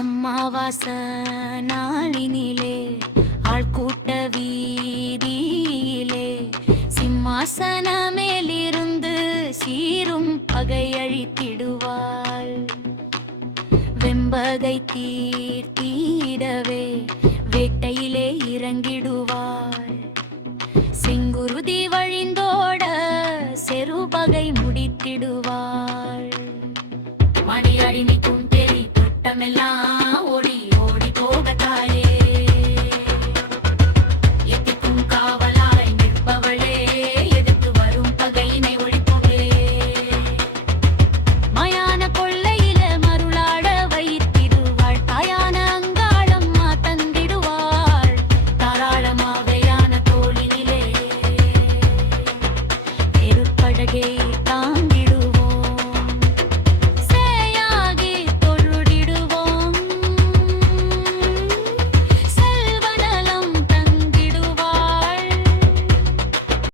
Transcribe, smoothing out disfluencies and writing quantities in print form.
அம்மாவாச நாளினிலே ஆள்கூட்ட வீதியிலே சிம்மாசன மேலிருந்து சீரும் பகை அழித்திடுவாள். வெம்பகை தீர்த்திடவே வேட்டையிலே இறங்கிடுவாள். செங்குருதி வழிந்தோட செருபகை முடித்திடுவாள். மணி அடி நிற்கும் தெரி தொட்டமெல்லாம்